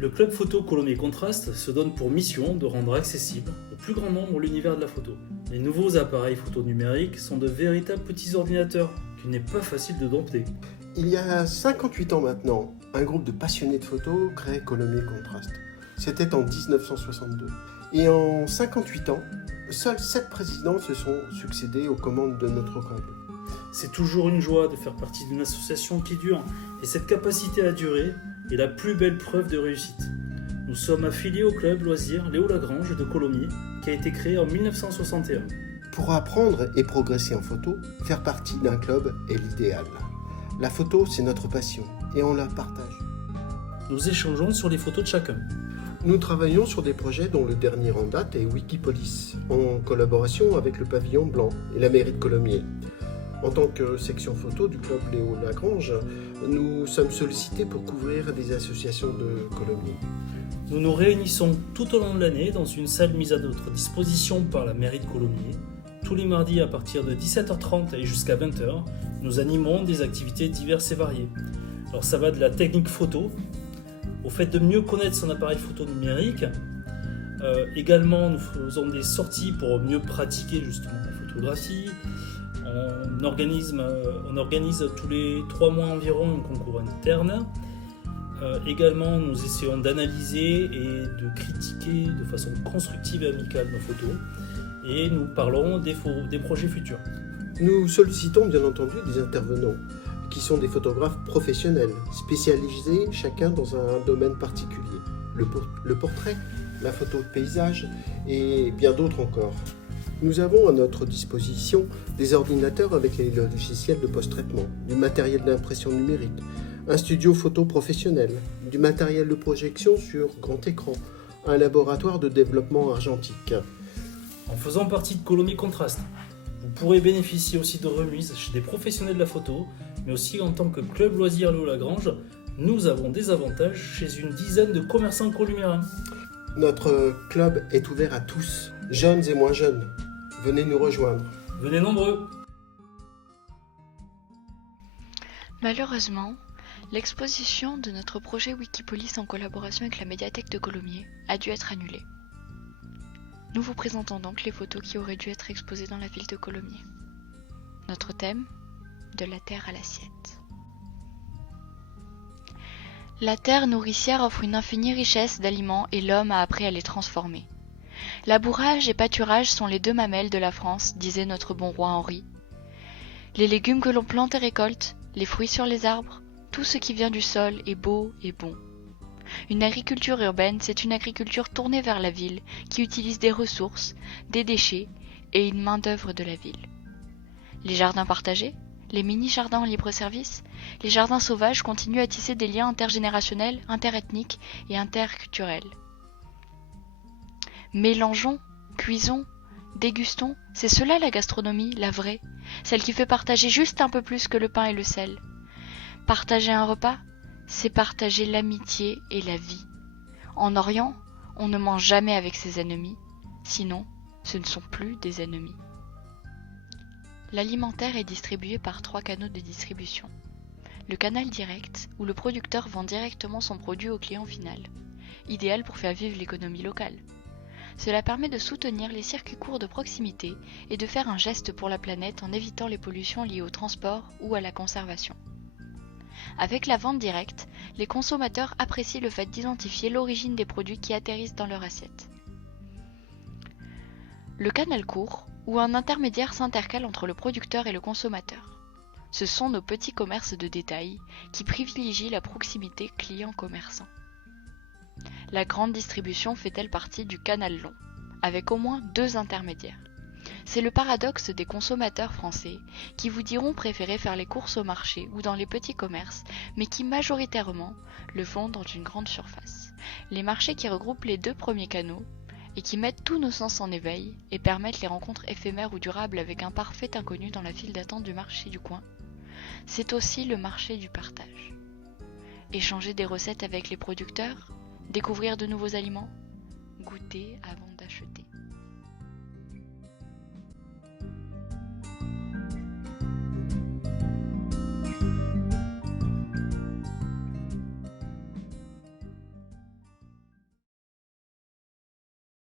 Le club photo Colomiers Contraste se donne pour mission de rendre accessible au plus grand nombre l'univers de la photo. Les nouveaux appareils photo numériques sont de véritables petits ordinateurs qu'il n'est pas facile de dompter. Il y a 58 ans maintenant, un groupe de passionnés de photos crée Colomiers Contraste. C'était en 1962. Et en 58 ans, seuls 7 présidents se sont succédés aux commandes de notre club. C'est toujours une joie de faire partie d'une association qui dure, et cette capacité à durer est la plus belle preuve de réussite. Nous sommes affiliés au club loisir Léo Lagrange de Colomiers, qui a été créé en 1961. Pour apprendre et progresser en photo, faire partie d'un club est l'idéal. La photo, c'est notre passion, et on la partage. Nous échangeons sur les photos de chacun. Nous travaillons sur des projets dont le dernier en date est Wikipolis, en collaboration avec le Pavillon Blanc et la mairie de Colomiers. En tant que section photo du club Léo Lagrange, nous sommes sollicités pour couvrir des associations de Colomiers. Nous nous réunissons tout au long de l'année dans une salle mise à notre disposition par la mairie de Colomiers. Tous les mardis à partir de 17h30 et jusqu'à 20h, nous animons des activités diverses et variées. Alors ça va de la technique photo, au fait de mieux connaître son appareil photo numérique. Également, nous faisons des sorties pour mieux pratiquer justement la photographie. On organise tous les 3 mois environ un concours interne. Également, nous essayons d'analyser et de critiquer de façon constructive et amicale nos photos. Et nous parlons des projets futurs. Nous sollicitons bien entendu des intervenants qui sont des photographes professionnels, spécialisés chacun dans un domaine particulier. Le portrait, la photo de paysage et bien d'autres encore. Nous avons à notre disposition des ordinateurs avec les logiciels de post-traitement, du matériel d'impression numérique, un studio photo professionnel, du matériel de projection sur grand écran, un laboratoire de développement argentique. En faisant partie de Colomiers Contraste, vous pourrez bénéficier aussi de remises chez des professionnels de la photo, mais aussi en tant que club loisir Léo Lagrange, nous avons des avantages chez une dizaine de commerçants colomiérains. Notre club est ouvert à tous, jeunes et moins jeunes. Venez nous rejoindre. Venez nombreux. Malheureusement, l'exposition de notre projet Wikipolis en collaboration avec la médiathèque de Colomiers a dû être annulée. Nous vous présentons donc les photos qui auraient dû être exposées dans la ville de Colomiers. Notre thème, de la terre à l'assiette. La terre nourricière offre une infinie richesse d'aliments et l'homme a appris à les transformer. Labourage et pâturage sont les 2 mamelles de la France, disait notre bon roi Henri. Les légumes que l'on plante et récolte, les fruits sur les arbres, tout ce qui vient du sol est beau et bon. Une agriculture urbaine, c'est une agriculture tournée vers la ville, qui utilise des ressources, des déchets et une main-d'œuvre de la ville. Les jardins partagés, les mini-jardins en libre-service, les jardins sauvages continuent à tisser des liens intergénérationnels, interethniques et interculturels. Mélangeons, cuisons, dégustons, c'est cela la gastronomie, la vraie, celle qui fait partager juste un peu plus que le pain et le sel. Partager un repas, c'est partager l'amitié et la vie. En Orient, on ne mange jamais avec ses ennemis, sinon ce ne sont plus des ennemis. L'alimentaire est distribué par 3 canaux de distribution. Le canal direct, où le producteur vend directement son produit au client final, idéal pour faire vivre l'économie locale. Cela permet de soutenir les circuits courts de proximité et de faire un geste pour la planète en évitant les pollutions liées au transport ou à la conservation. Avec la vente directe, les consommateurs apprécient le fait d'identifier l'origine des produits qui atterrissent dans leur assiette. Le canal court, où un intermédiaire s'intercale entre le producteur et le consommateur. Ce sont nos petits commerces de détail qui privilégient la proximité client-commerçant. La grande distribution fait-elle partie du canal long, avec au moins 2 intermédiaires. C'est le paradoxe des consommateurs français qui vous diront préférer faire les courses au marché ou dans les petits commerces, mais qui majoritairement le font dans une grande surface. Les marchés qui regroupent les 2 premiers canaux et qui mettent tous nos sens en éveil et permettent les rencontres éphémères ou durables avec un parfait inconnu dans la file d'attente du marché du coin. C'est aussi le marché du partage. Échanger des recettes avec les producteurs, découvrir de nouveaux aliments, goûter avant d'acheter.